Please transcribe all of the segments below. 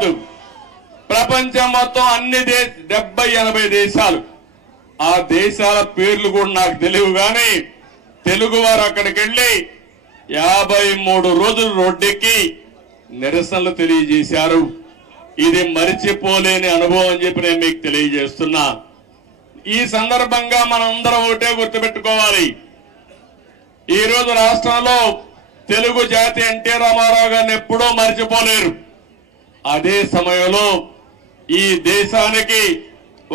కాదు, ప్రపంచం మొత్తం అన్ని 70-80 దేశాలు, ఆ దేశాల పేర్లు కూడా నాకు తెలియవు, కానీ తెలుగు వారు అక్కడికి వెళ్ళి 53 రోజులు రోడ్డెక్కి నిరసనలు తెలియజేశారు. ఇది మరిచిపోలేని అనుభవం అని చెప్పి నేను మీకు తెలియజేస్తున్నా. ఈ సందర్భంగా మనందరం ఒకటే గుర్తుపెట్టుకోవాలి, ఈ రోజు రాష్ట్రంలో తెలుగు జాతి ఎన్టీ రామారావు గారిని ఎప్పుడూ మరిచిపోలేరు. అదే సమయంలో ఈ దేశానికి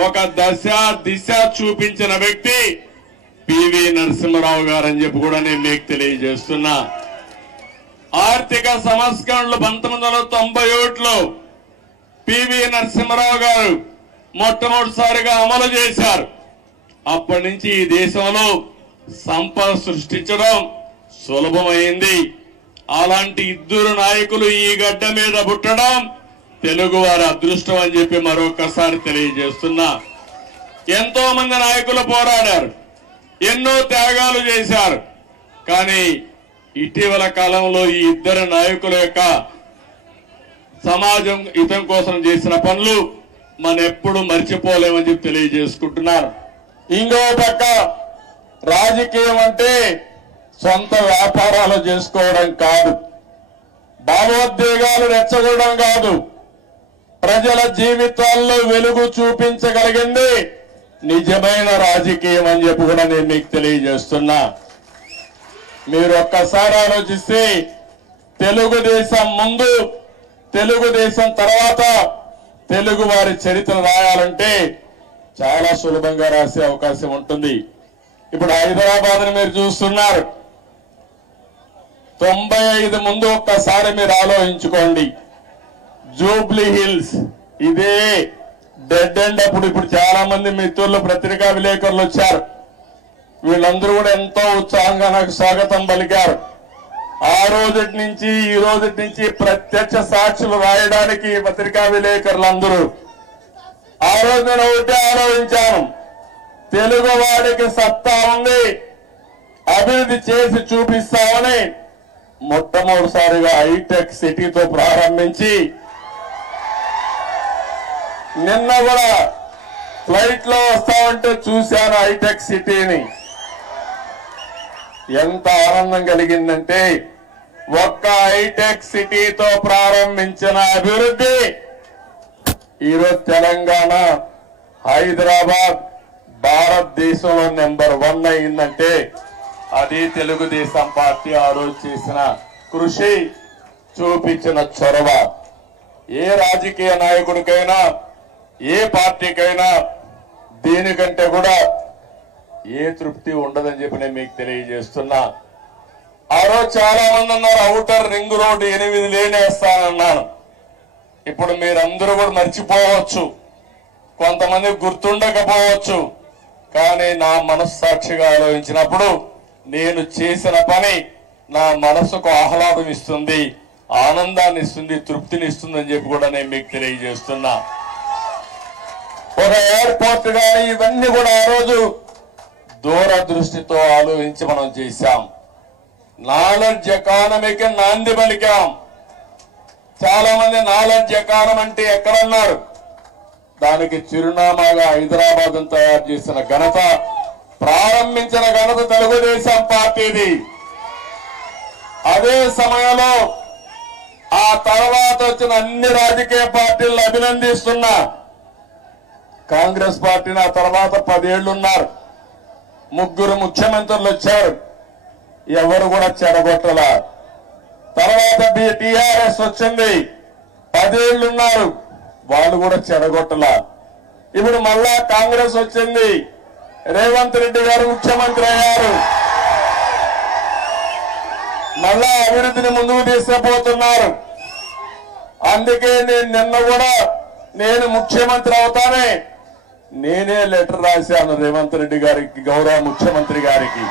ఒక దిశ చూపించిన వ్యక్తి పివి నరసింహారావు గారు అని చెప్పి కూడా నేను మీకు తెలియజేస్తున్నా. ఆర్థిక సంస్కరణలు 1991లో పివి నరసింహారావు గారు మొట్టమొదటిసారిగా అమలు చేశారు. అప్పటి నుంచి ఈ దేశంలో సంపద సృష్టించడం సులభమైంది. అలాంటి ఇద్దరు నాయకులు ఈ గడ్డ మీద పుట్టడం తెలుగు వారి అదృష్టం అని చెప్పి మరొకసారి తెలియజేస్తున్నా. ఎంతో మంది నాయకులు పోరాడారు, ఎన్నో త్యాగాలు చేశారు, కానీ ఇటీవల కాలంలో ఈ ఇద్దరు నాయకుల యొక్క సమాజం హితం కోసం చేసిన పనులు మనం ఎప్పుడు మర్చిపోలేమని చెప్పి తెలియజేసుకుంటున్నారు. ఇంకో పక్క రాజకీయం అంటే సొంత వ్యాపారాలు చేసుకోవడం కాదు, భావోద్వేగాలు రెచ్చగొట్టడం కాదు, ప్రజల జీవితాల్లో వెలుగు చూపించగలిగింది నిజమైన రాజకీయం అని చెప్పి కూడా నేను మీకు తెలియజేస్తున్నా. మీరు ఒక్కసారి ఆలోచిస్తే తెలుగుదేశం ముందు, తెలుగుదేశం తర్వాత తెలుగు వారి చరిత్ర రాయాలంటే చాలా సులభంగా రాసే అవకాశం ఉంటుంది. ఇప్పుడు హైదరాబాద్ ని మీరు చూస్తున్నారు, 95 ముందు ఒక్కసారి మీరు ఆలోచించుకోండి. జూబ్లీ హిల్స్ ఇదే డెడ్ ఎండ్. ఇప్పుడు చాలా మంది మిత్రులు పత్రికా విలేకరులు వచ్చారు, వీళ్ళందరూ కూడా ఎంతో ఉత్సాహంగా నాకు స్వాగతం పలికారు. ఆ రోజటి నుంచి ఈ రోజటి నుంచి ప్రత్యక్ష సాక్షులు రాయడానికి పత్రికా విలేకరులందరూ. ఆ రోజు నేను ఒకటే ఆలోచించాను, తెలుగు వాడికి సత్తా ఉంది, అభివృద్ధి చేసి చూపిస్తామని మొట్టమొదటిసారిగా హైటెక్ సిటీతో ప్రారంభించి, నిన్న కూడా ఫ్లైట్ లో వస్తామంటే చూశాను హైటెక్ సిటీని. ఎంత ఆనందం కలిగిందంటే, ఒక్క హైటెక్ సిటీతో ప్రారంభించిన అభివృద్ధి ఈరోజు తెలంగాణ, హైదరాబాద్ భారతదేశంలో నెంబర్ 1 అయిందంటే అది తెలుగుదేశం పార్టీ ఆ రోజు చేసిన కృషి, చూపించిన చొరవ. ఏ రాజకీయ నాయకుడికైనా, ఏ పార్టీకైనా దీనికంటే కూడా ఏ తృప్తి ఉండదని చెప్పి నేను మీకు తెలియజేస్తున్నా. ఆ రోజు చాలా మంది అన్నారు ఔటర్ రింగ్ రోడ్డు 8 లేనేస్తానన్నాను. ఇప్పుడు మీరందరూ కూడా మర్చిపోవచ్చు, కొంతమంది గుర్తుండకపోవచ్చు, కానీ నా మనస్సాక్షిగా ఆలోచించినప్పుడు నేను చేసిన పని నా మనసుకు ఆహ్లాదం ఇస్తుంది, ఆనందాన్ని ఇస్తుంది, తృప్తిని ఇస్తుంది అని చెప్పి కూడా నేను మీకు తెలియజేస్తున్నా. ఒక ఎయిర్పోర్ట్ కానీ ఇవన్నీ కూడా ఆ రోజు దూరదృష్టితో ఆలోచించి మనం చేశాం. నాలెడ్జ్ ఎకానమీకి నాంది పలికాం. చాలా మంది నాలెడ్జ్ ఎకానమీ అంటే ఎక్కడన్నారు, దానికి చిరునామాగా హైదరాబాద్ తయారు చేసిన ఘనత, ప్రారంభించిన ఘనత తెలుగుదేశం పార్టీది. అదే సమయంలో ఆ తర్వాత వచ్చిన అన్ని రాజకీయ పార్టీలను అభినందిస్తున్నా. కాంగ్రెస్ పార్టీని ఆ తర్వాత 10 ఏళ్లు ఉన్నారు, 3 ముఖ్యమంత్రులు వచ్చారు, ఎవరు కూడా చెడగొట్టల. తర్వాత టీఆర్ఎస్ వచ్చింది, 10 ఏళ్లు ఉన్నారు, వాళ్ళు కూడా చెడగొట్టల. ఇప్పుడు మళ్ళా కాంగ్రెస్ వచ్చింది, రేవంత్ రెడ్డి గారు ముఖ్యమంత్రి అయ్యారు, మళ్ళా అభివృద్ధిని ముందుకు తీసుకుపోతున్నారు. అందుకే నేను నిన్న కూడా నేను ముఖ్యమంత్రి అవుతానే నేనే లెటర్ రాశాను రేవంత్ రెడ్డి గారికి, గౌరవ ముఖ్యమంత్రి గారికి.